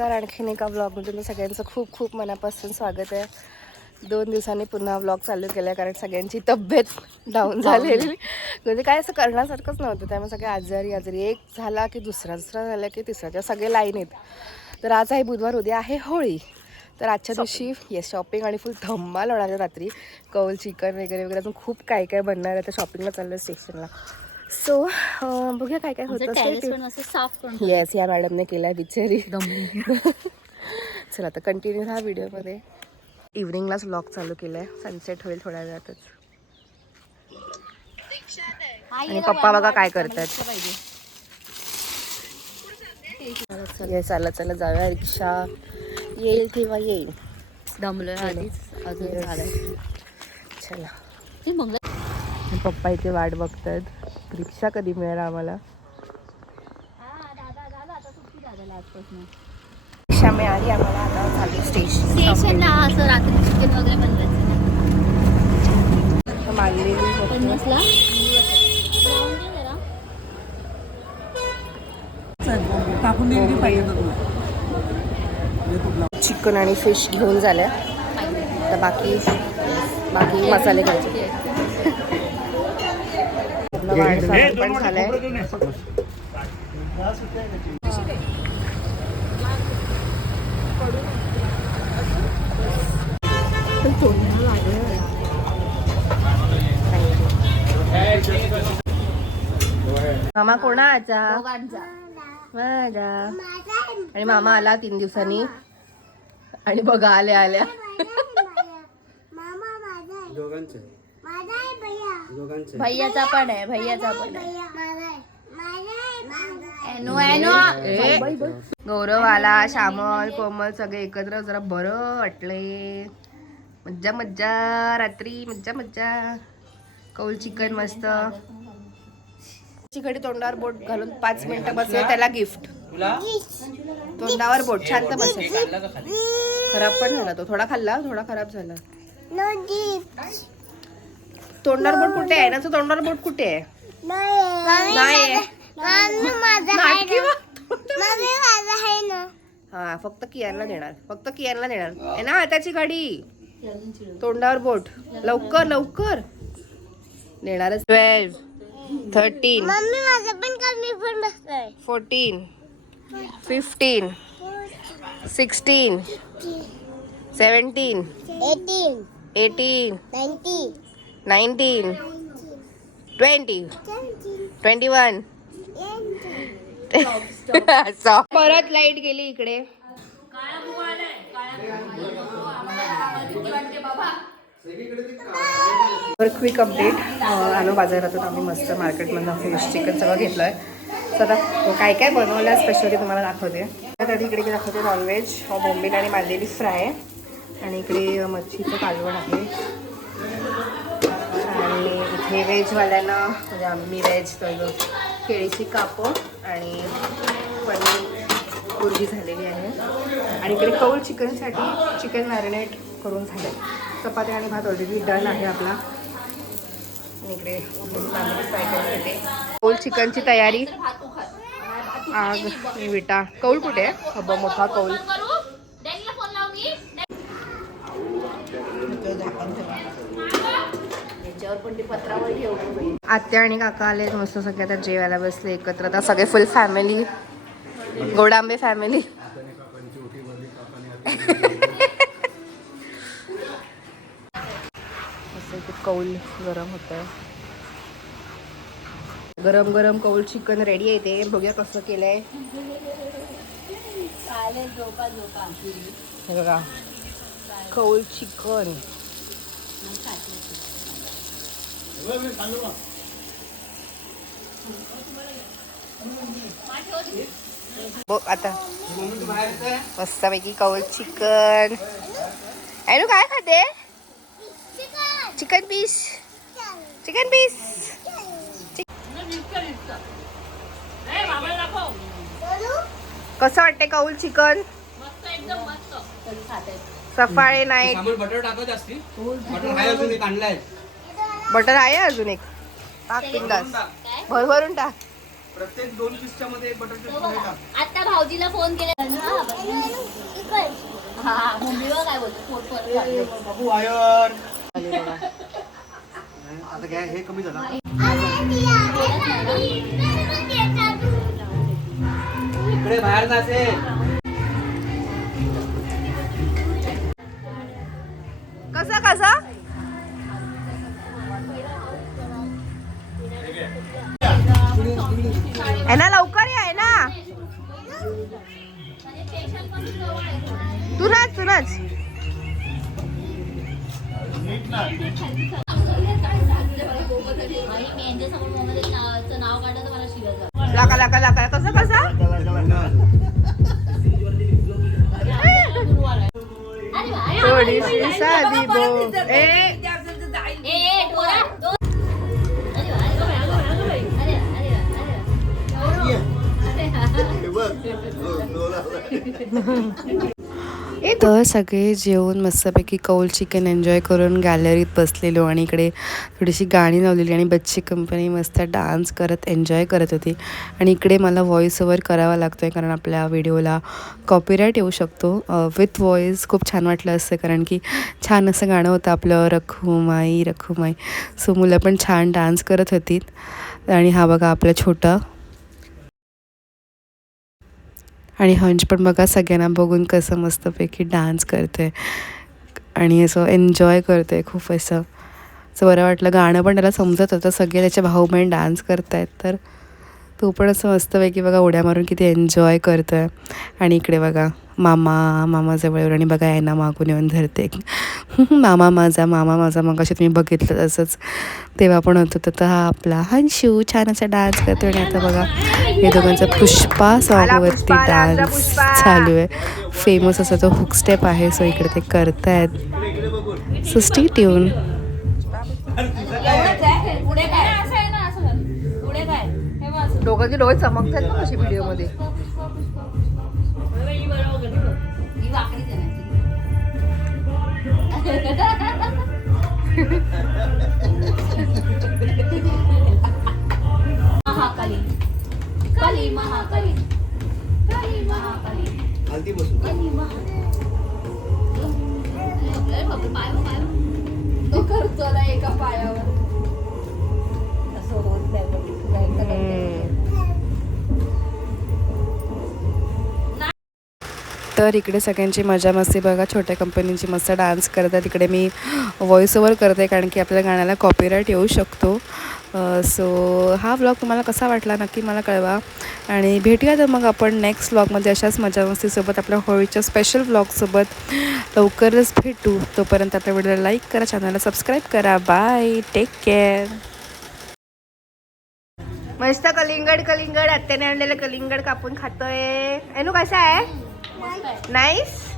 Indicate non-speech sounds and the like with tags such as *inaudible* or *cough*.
नमस्कार. आणखीन एका ब्लॉगमध्ये तुमचं सगळ्यांचं खूप खूप मनापासून स्वागत आहे. दोन दिवसांनी पुन्हा ब्लॉग चालू केला आहे कारण सगळ्यांची तब्येत डाऊन झालेली. म्हणजे काय असं करण्यासारखंच नव्हतं. त्यामुळे सगळे आजारी आजारी. एक झाला की दुसरा दुसरा झाला की तिसरा किंवा सगळे लाईन आहेत. तर आज आहे बुधवार उद्या आहे होळी. तर आजच्या दिवशी येस शॉपिंग आणि फुल धम्माल होणार आहे रात्री. कौल चिकन वगैरे वगैरे. अजून खूप काय काय बनणार आहे. तर शॉपिंगला चाललं आहे स्टेशनला सो बघूया काय काय होतं. साफ. येस या मॅडमने केलाय बिचारी. दमली. *laughs* चला आता कंटिन्यू हा व्हिडिओमध्ये इव्हनिंगलाच व्लॉग चालू केलाय. सनसेट होईल थोड्या वेळातच. आणि पप्पा बघा काय करतायत ये चला चला जाऊया. रिक्षा येईल तेव्हा येईल. दमलोय आधीच. अजून चला. पप्पा इथे वाट बघतात. रिक्षा कधी मिळेल आम्हाला? रिक्षा मिळाली आम्हाला आता झाली स्टेशन स्टेशनला असं रात्री चिकन वगैरे बनवायचं. पन्नासला. तुला चिकन आणि फिश घेऊन झाल्या. तर बाकी बाकी मसाले घ्यायचे पण झालंय. मामा कोणाचा माझा. आणि मामा आला तीन दिवसांनी. आणि बघा आल्या आल्या. दोघांचे. दोघांचे. भैयाचा पण आहे भैयाचा पण आहे. एनो एनो. ए, गौरव आला श्यामल कोमल सगळे एकत्र जरा बरं वाटले. मज्जा मज्जा. रात्री मज्जा मज्जा. कौल चिकन मस्त. चिकडी तोंडावर बोट घालून पाच मिनिटं बसले त्याला गिफ्ट. तोंडावर बोट शांत बसेल. खराब पण झाला तो. थोडा खाल्ला थोडा खराब झाला. तोंडावर बोट कुठे आहे? ना तो तोंडावर बोट कुठे आहे? नाही. हा फक्त कियानला देणार फक्त कियानला देणार आहे ना हाताची गाडी? तोंडावर बोट. लवकर लवकर. देणारच ट्वेल्व थर्टीन मम्मी माझं पण कमी पण बसतोय. Fourteen fifteen sixteen seventeen eighteen eighteen ninety nineteen twenty twenty one परत लाइट गेली इकडे. क्विक अपडेट आलो बाजारातून. आम्ही मस्त मार्केटमधून फिश चिकन सगळं घेतलं आहे तर आता काय काय बनवलं स्पेशली तुम्हाला दाखवते. तर इकडे दाखवते नॉनव्हेज बोंबील आणि मांडलेली फ्राय. आणि इकडे मच्छीचं कालवण आहे. आणि इथे व्हेजवाल्यांना म्हणजे आम्ही व्हेज तर केळीची कापं आणि पनीर गुरगी झालेली आहे. आणि इकडे कौल चिकनसाठी चिकन मॅरिनेट करून झालं चपाती आणि भात ऑलरेडी डन आहे आपला. आणि इकडे फ्राय करून घेते. कौल चिकनची तयारी. आग विटा. कौल कुठे आहे? हबा मोठा कौल. आत्या आणि काका आले मस्त सगळे आता जेवायला बसले एकत्र. आता सगळे फुल फॅमिली गोडांबे फॅमिली कौल गरम होत गरम गरम कौल चिकन रेडी आहे ते. बघूया कसं केलंय. बघा. कौल चिकन बघ आता. मस्तपैकी कवल चिकन. ऐनू काय खाते? Chicken piece. Chicken piece. कसं वाटते कौल चिकन? सफाळे नाही बटर टाकत असती बटर आहे अजून आणलाय. बटर आहे अजून एक. टाक बिंदास. भरभरून टाक. प्रत्येक दोन पीसच्या मध्ये टाक. आता भाऊजीला फोन केला. हा हा मम्मीवर काय बोलतो. बाबू आता काय हे कमी झालं. इकडे बाहेर कसा कसा? तू नाच तू नाच. लाका लाका लाका कसं कसा अरे वा, अरे वा. थोडीशी साधी बो ए ए, *laughs* तर सगळे जेवून मस्तपैकी कौल चिकन एन्जॉय करून गॅलरीत बसलेलो आणि इकडे थोडीशी गाणी लावलेली आणि बच्ची कंपनी मस्त डान्स करत एन्जॉय करत होती. आणि इकडे मला व्हॉइस ओव्हर करावा लागतो आहे कारण आपल्या व्हिडिओला कॉपीराईट येऊ शकतो. विथ व्हॉइस खूप छान वाटलं असतं कारण की छान असं गाणं होतं आपलं रखुमाई रखुमाई. सो मुलं पण छान डान्स करत होती आणि हा बघा आपला छोटा आणि हंच पण बघा सगळ्यांना बघून कसं मस्तपैकी डान्स करते आणि असं एन्जॉय करते खूप असं. असं बरं वाटलं. गाणं पण त्याला समजत होतं. सगळे त्याचे भाऊ बहीण डान्स करतायत तर तो पण असं मस्तपैकी बघा उड्या मारून किती एन्जॉय करतो आहे आणि इकडे बघा मामा मामाजवळ येऊन आणि बघा यांना मागून येऊन धरते. *laughs* मामा माझा मामा माझा मग असे तुम्ही बघितलं तसंच. तेव्हा पण होतं तर हा आपला हंशू छान असा डान्स करतो आणि आता बघा हे दोघांचा पुष्पा सॉंगवरती डान्स चालू आहे. फेमस असा तो हुक स्टेप आहे सो इकडे ते करतायत. सो स्टी ट्यून दोघांचे डोळे चमकतात ना कशी व्हिडिओमध्ये. ही. महाकाली. काली महाकाली. काली महाकाली. बसून. काली महाकाली. तो करतो ना एका तर इकडे सगळ्यांची मजा मस्ती बघा. छोट्या कंपनीची मस्त डान्स करतात. इकडे मी व्हॉइस ओव्हर करते कारण की आपल्या गाण्याला कॉपीराईट येऊ शकतो. सो हा व्लॉग तुम्हाला कसा वाटला नक्की मला कळवा. आणि भेटूया तर मग आपण नेक्स्ट व्लॉगमध्ये अशाच मजा मस्तीसोबत आपल्या होळीच्या स्पेशल व्लॉगसोबत लवकरच भेटू. तोपर्यंत आपल्या व्हिडिओला लाईक करा चॅनलला सबस्क्राईब करा. बाय टेक केअर मस्त कलिंगड कलिंगड. आत्याने आणलेलं कलिंगड कापून खातोय. एनू कसा आहे? nice?